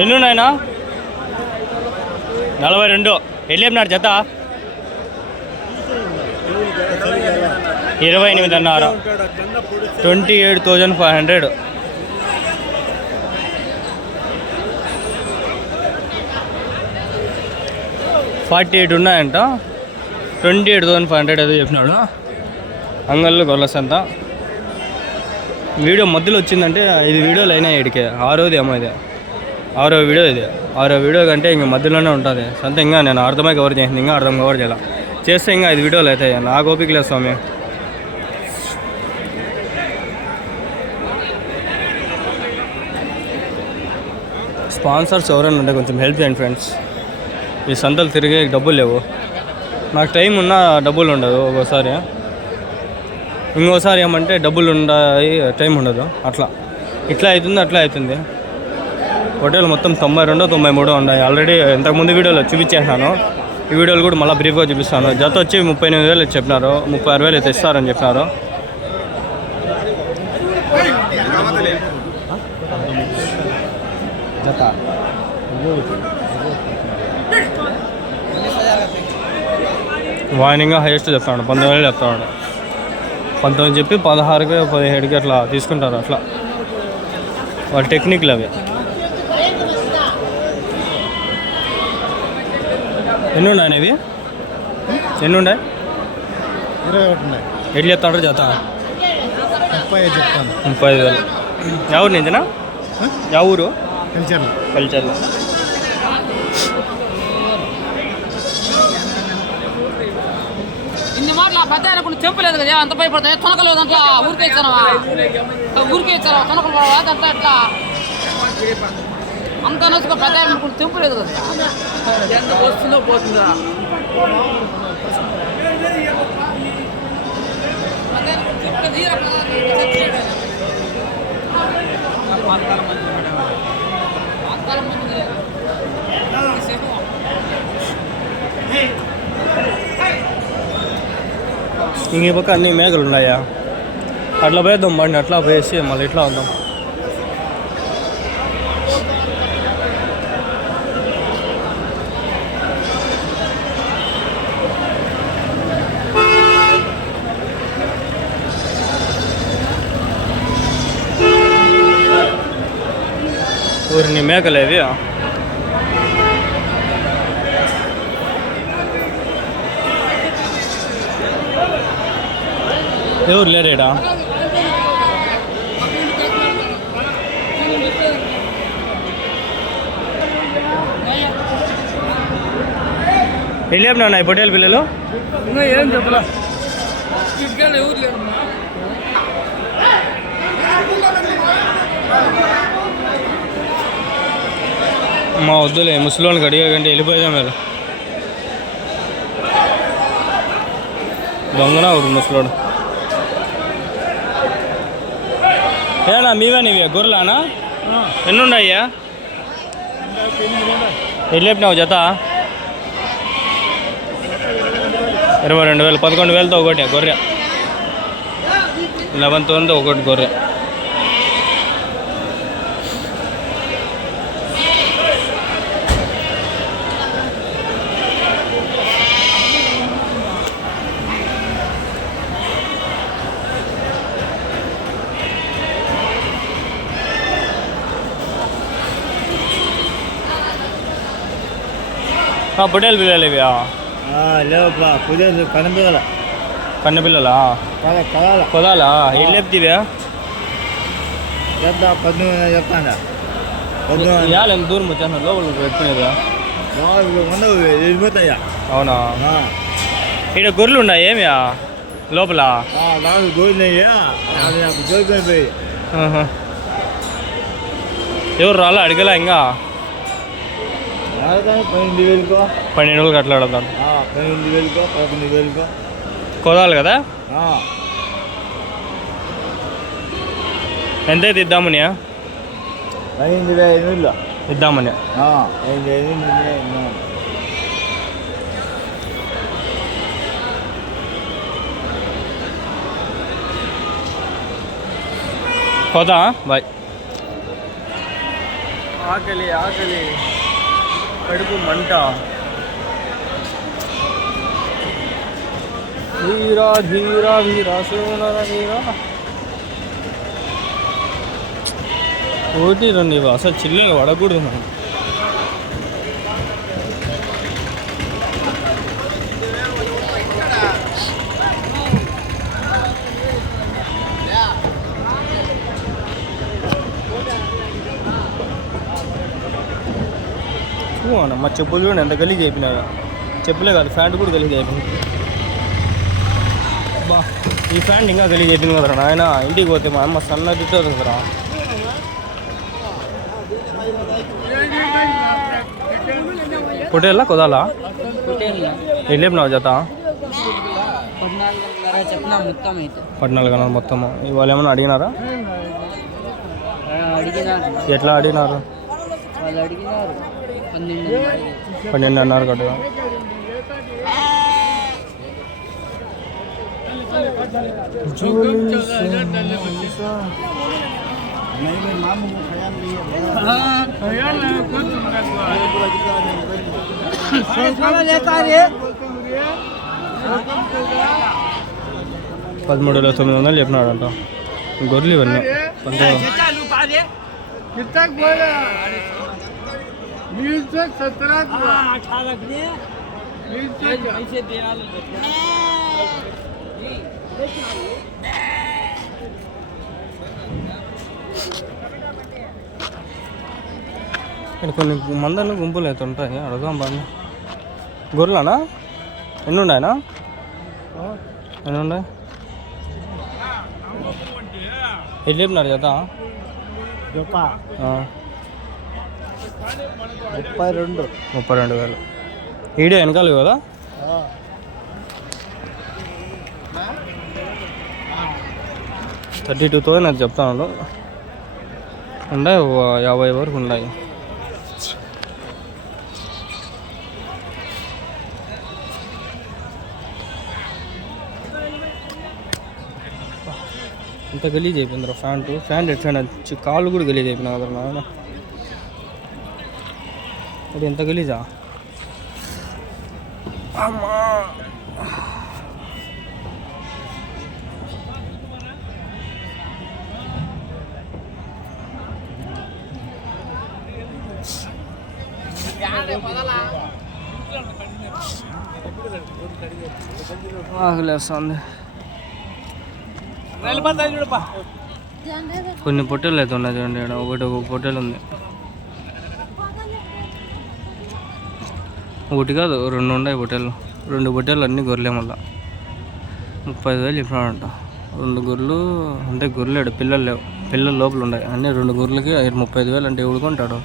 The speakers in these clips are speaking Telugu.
ఎన్ని ఉన్నాయన్నా? 42. ఎట్లా చెప్పినారు జత? 28 అన్నారు. 28,500. 48 ఉన్నాయంట. 28,500 ఏదో చెప్పినాడు. అంగళ్ళు గొల్లస్ అంతా. వీడియో మధ్యలో వచ్చిందంటే 5 వీడియోలు అయినాయి ఇడికి. 6వది ఏమో ఇది. 6వ వీడియో ఇది. 6వ వీడియో కంటే ఇంక మధ్యలోనే ఉంటుంది. సొంత ఇంకా నేను అర్థమై కవర్ చేసింది, ఇంకా అర్థం కవర్ చేయాలి. చేస్తే ఇంకా 5 వీడియోలు అవుతాయి. నాకు ఓపిక లేదు స్వామి. స్పాన్సర్స్ ఎవరైనా ఉంటే కొంచెం హెల్ప్ చేయండి ఫ్రెండ్స్. ఈ సంతలు తిరిగే డబ్బులు లేవు. నాకు టైం ఉన్నా డబ్బులు ఉండదు ఒక్కోసారి. ఇంకోసారి ఏమంటే డబ్బులు ఉన్నాయి, టైం ఉండదు. అట్లా ఇట్లా అవుతుంది, అట్లా అవుతుంది. హోటల్ మొత్తం 92, 93 ఉన్నాయి. ఆల్రెడీ ఇంతకుముందు వీడియోలో చూపించేసాను. ఈ వీడియోలు కూడా మళ్ళీ బ్రీఫ్గా చూపిస్తాను. జత వచ్చి 38,000 చెప్పినారు. 36,000 అయితే ఇస్తారని చెప్పినారు. జత వాయినింగ్గా హైయెస్ట్ చెప్తాడు. 19,000 చెప్తాడు. 19 చెప్పి 16కి 17కి అట్లా తీసుకుంటారు. అట్లా వాళ్ళ టెక్నిక్లు అవి. ఎన్ని ఉన్నాయి ఇవి? ఎన్ని ఉన్నాయి? 21 ఉన్నాయి. ఎట్లా చెప్తాడు జత? 35 చెప్తాను. 35,000. ఎవరు నిజనా? ఎవరు? కల్చర్లో. ఇన్ని మాటలు ఆ పెద్ద ఆయనకు చెప్పలేదు కదా, అంత భయపడతాయి. తొనకలు అంతా ఊరికే ఇచ్చాను, తొనకలు అదంతా ఎట్లా అంత నచ్చుకో. పెద్ద ఆయన తెంపలేదు కదా, ఎంత వస్తుందో పోతుందా. ఇంక పక్క అన్ని మేకలు ఉన్నాయా? అట్లా పోయేద్దాం బండి. అట్లా పోయేసి మళ్ళీ ఇట్లా ఉందాం. ఊరిని మేకలేవి. ఎవరు లేరేడా? వెళ్ళాం నాన్న ఈ పొట్టేల పిల్లలు. ఏం చెప్పలా మా వద్దులే, ముసలోనికి అడిగకంటే వెళ్ళిపోయాం మీరు. దొంగనా ఒకడు ముసలోడు. ఏనా మీవేనా ఇవి గొర్రెలానా? ఎన్ని ఉన్నాయ్యా? ఎన్ని చెప్పినావు జత? 22,000. 11,000తో ఒకటి గొర్రె. 11,000తో ఒకటి గొర్రె. పొట్టేలు పిల్లలు ఇవి? లేవప్పా, కన్నపిల్లల. కన్నపిల్లలా? కొదాలా? ఏం లేపుతీవా? చెప్తా 19 చెప్తాను. ఇవాళ ఎంత దూరం వచ్చాను లోపల పెట్టుకునేదా? వెళ్ళిపోతాయా? అవునా? ఇక్కడ గొర్రెలు ఉన్నాయి ఏమి లోపల? ఎవరు రాలా అడిగలా ఇంకా? 12,000 అట్లా అడతాను. 11,000 కొదాలి కదా? ఎంతైతే ఇద్దామని? 5,500 ఇద్దామని. 5,500. పోతా బాయ్. ఆకలి ఆకలి కడుపు మంట. ధీరా ధీరా ధీరా సోనర ధీరా. ఒకటి రెండు ఇవి అసలు చిల్లలు పడకూడదు మనం. చూడండి మా చెప్పులు చూడండి ఎంత గలీజ్ అయిపోయినాయో. చెప్పులే కాదు ప్యాంట్ కూడా గలీజ్ అయిపోయింది. బా ఈ ప్యాంట్ ఇంకా గలీజ్ అయిపోయింది కదరా నాయన. ఇంటికి పోతే మా అమ్మ సన్న తిట్టదు కదరా. పొట్టేళ్ళ కుదాలా వెళ్ళేపినావు జత 14 మొత్తము. ఇవాళ ఏమన్నా అడిగినారా? ఎట్లా అడిగినారు? 12 అన్నారు కదా. $13,900 చెప్పినాడంట. గొర్రెలు ఇవన్నీ ఇక్కడ కొన్ని మందలు గుంపులు అయితే ఉంటాయి. అడుగుదాం బాగా. గొర్రెలనా? ఎన్ని ఉన్నాయనా? ఎన్ని ఉన్నాయి? ఎన్ని చెప్పినారు జత? 32,000. ఈడే వెనకాలి కదా? $32,000 అది చెప్తాను. ఉన్నాయి 50 వరకు ఉన్నాయి. ఇంత గలీజ్ అయిపోయింది రా ఫ్యాంట్ ఎట్లా కాళ్ళు కూడా గలీజ్ అయిపోయినా కదా నాయన. అది ఎంత గలీజా అమ్మా. ఆకలేస్తుంది. కొన్ని పొట్టేలు అయితే ఉన్నాయి చూడండి. ఇక్కడ ఒక పొట్టేలు ఉంది. ఒకటి కాదు 2 ఉన్నాయి పొట్టేలు. 2 పొట్టేలు అన్నీ గొర్రెలే. మళ్ళీ 30,000 చెప్పినాడంట. 2 గొర్రెలు అంటే గొర్రెలేడు, పిల్లలు లేవు. పిల్లలు లోపల ఉన్నాయి. అన్నీ 2 గొర్రెలకి 35,000 అంటే ఎవడుకుంటాడు?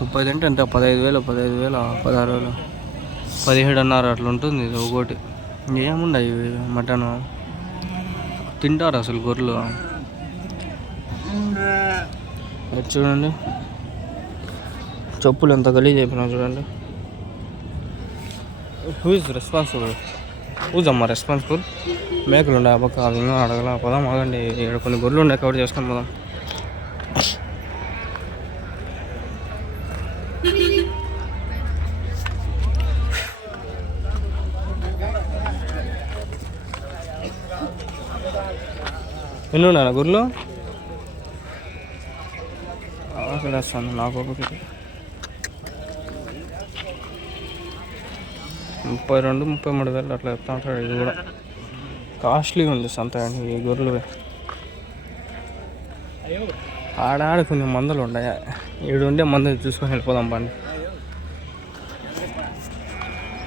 30 అంటే ఎంత? 15,000, 16,000, 17,500 అట్లా ఉంటుంది ఇది ఒకటి. ఏముండయి మటను తింటారు అసలు గొర్రెలు. చూడండి చెప్పులు ఎంత గలీజ్ అయిపోయినాయి చూడండి. Who is responsible? హూజమ్మా రెస్పాన్సిబుల్? మేకలు ఉండే అబ్బా కాదు ఇంకా అడగల. పోదాం ఆగండి. ఇక్కడ కొన్ని గొర్రెలు ఉండే కవర్ చేసుకొని పోదాం. ఎన్ని ఉన్నాయా గొర్రెలు? ఆకలి వేస్తాను నాకు. ఒకటి 32,000-33,000 అట్లా చెప్తా ఉంటాడు. ఇది కూడా కాస్ట్లీగా ఉంది సంత. ఈ గొర్రెలు ఆడాడ కొన్ని మందలు ఉన్నాయి. 7 ఉండే మందులు చూసుకొని వెళ్ళిపోదాం పండి.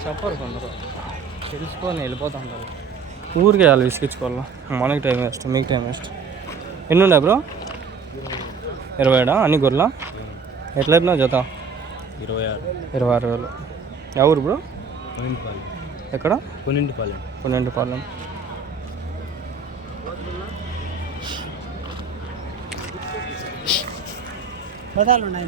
చెప్పరు కొందరు, తెలుసుకొని వెళ్ళిపోతుంటారు. ఊరికే వాళ్ళు విసిగించుకోవాలి. మనకి టైం వేస్ట్, మీకు టైం వేస్ట్. ఎన్ని ఉన్నాయి బ్రో? 20 అన్ని గొర్రెల ఎట్లా అయిపోయినా జత? 26,000. ఎవరు బ్రో? ఎక్కడ? పునింటిపాలెం. బదాలు ఉన్నాయి.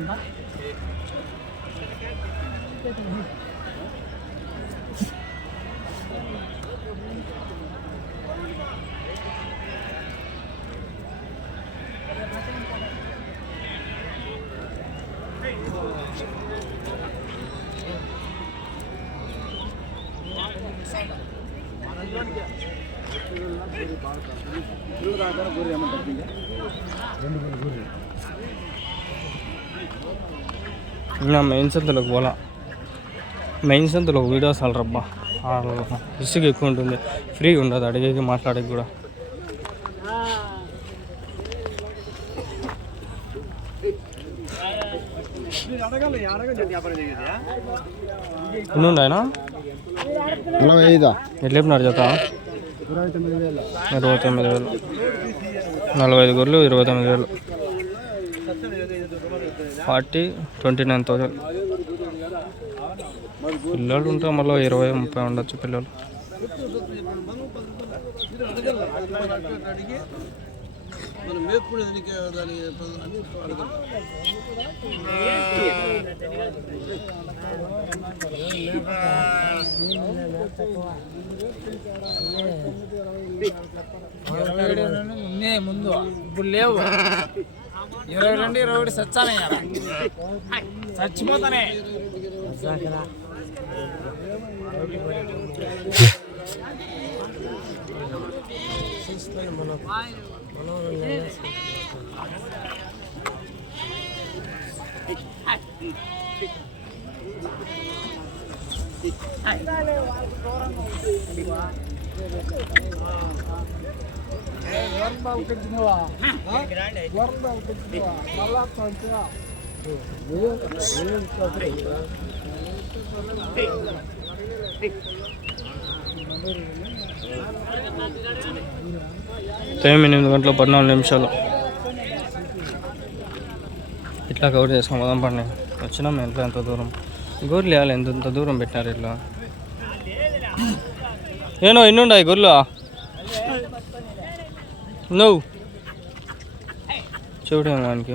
ఇంకా మెయిన్ సంతలోకి పోలా. మెయిన్ సంతలో వీడియోస్ అలరబ్బా, రిస్క్ ఎక్కువ ఉంటుంది, ఫ్రీగా ఉండదు అడిగేకి మాట్లాడేకి కూడా. ఎన్ని ఉన్నాయనా? 45 ఎట్లా చెప్పినారు జత? 29,000. 45 గొర్రెలు 29,000. 29,000. పిల్లలు ఉంటే మళ్ళీ 20-30 ఉండొచ్చు పిల్లలు. ముందు ఇప్పుడు లేవు. 22, 21 సచ్చానే చచ్చిపోతానే. టైం 8:14. ఇట్లా కవర్ చేసుకొని పోదాం పండి. వచ్చినాం ఇంట్లో ఎంత దూరం గొర్రెలు వేయాలి, ఎంత దూరం పెట్టినారు ఇట్లా. ఏనో ఎన్ని ఉన్నాయి గొర్రెలు? నువ్వు చూడేమో దానికి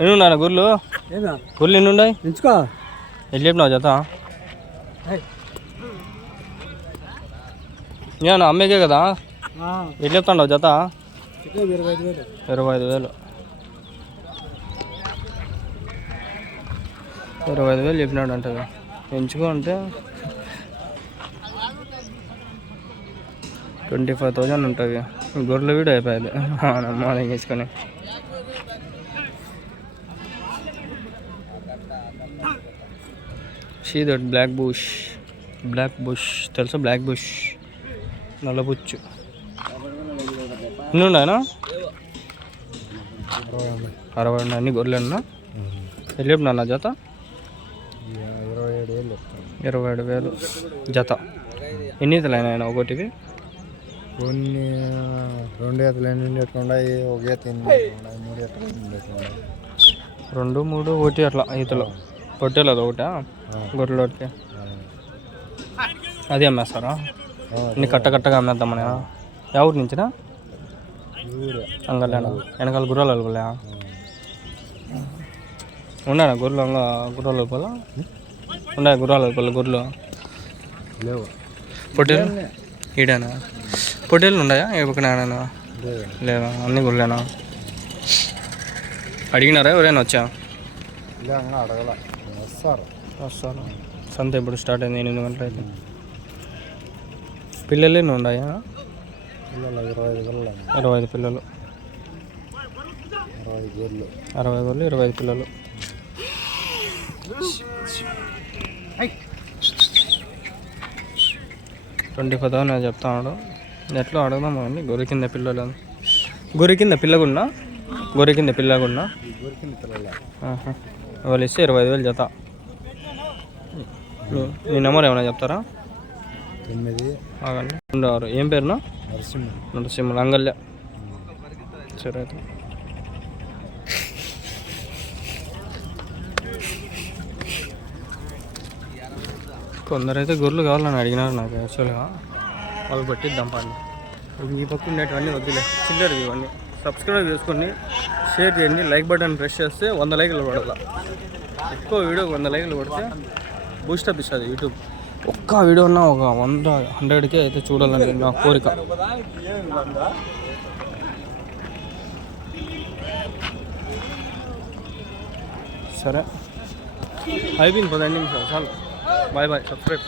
ఎన్ని ఉన్నాయి గొర్రెలు? గొర్రెలు ఎన్ని ఉన్నాయి? ఎంచుకో. ఎట్లా చెప్పినావు జత? నేను అమ్మేకే కదా. ఎట్లా చెప్తాండవు జత? 25,000. 25,000 చెప్పినాడు అంటే ఎంచుకో అంటే 25,000 ఉంటుంది. గొర్రెల వీడియో అయిపోయింది మార్నింగ్ వేసుకొని. సీ దట్ బ్లాక్ బుష్ తెలుసా? బ్లాక్ బుష్ నల్లబుచ్చు. ఎన్ని ఉన్నాయనా? 60 ఉన్నాయి. అన్ని గొర్రెలు అన్నా? ఎట్లా చెప్పినా జత? 27,000 జత. ఎన్ని ఈతలు అయినా ఒకటికి? కొన్ని 2 ఈతలు ఉన్నాయి, 1 ఈత 3 ఈతలు 2, 3, 1 అట్లా ఈతలు. పొట్టేలు అది ఒకటా గొర్రెలోకి? అది అమ్మేస్తారా? ఇన్ని కట్టగా అమ్మేద్దామని. ఎవరి నుంచినా? అంగలేనా? వెనకాల గుర్రాలు వెళ్ళా ఉన్నాయా గొర్రెలు? గుర్రాలు వెళ్ళిపోలా ఉన్నాయి. గుర్రాలు వెళ్ళిపోలే గొర్రెలు లేవు. పొట్టేలు ఈడేనా? పొట్టేలు ఉన్నాయా? ఎవరికైనా లేదా? అన్ని గొర్రెలేనా? అడిగినారా ఎవరైనా వచ్చా? అడగల. వస్తారు. సంత ఇప్పుడు స్టార్ట్ అయింది 8 గంటలు అయితే. పిల్లలు ఎన్ని ఉన్నాయా? 25 పిల్లలు. 60 గొర్రెలు 25 పిల్లలు. $25,000 చెప్తాడు. ఎట్లా అడగదాం అండి. గొర్రె కింద పిల్లలు. గొర్రె కింద పిల్లగున్నా? వాళ్ళు ఇస్తే 25,000 జత. మీ నెంబర్ ఏమైనా చెప్తారా? 9 6 ఏం పేరునా? నరసింహ అంగల్య. సరే అయితే కొందరైతే గొర్రెలు కావాలని అడిగినారు నాకు. యాక్చువల్గా వాళ్ళు పట్టిద్దాం పండి. ఈ పక్క ఉండేటివన్నీ వద్దులే, చిల్లరు ఇవన్నీ. సబ్స్క్రైబ్ చేసుకొని షేర్ చేయండి. లైక్ బటన్ ప్రెస్ చేస్తే 100 లైకులు పడాలి. ఎక్కువ వీడియోకి 100 లైకులు పడితే బూస్టప్ ఇస్తుంది యూట్యూబ్. ఒక్క వీడియో ఉన్నా ఒక 100-100K అయితే చూడాలని నా కోరిక. సరే అయిపోయింది 10 నిమిషాలు చాలు. Bye subscribe.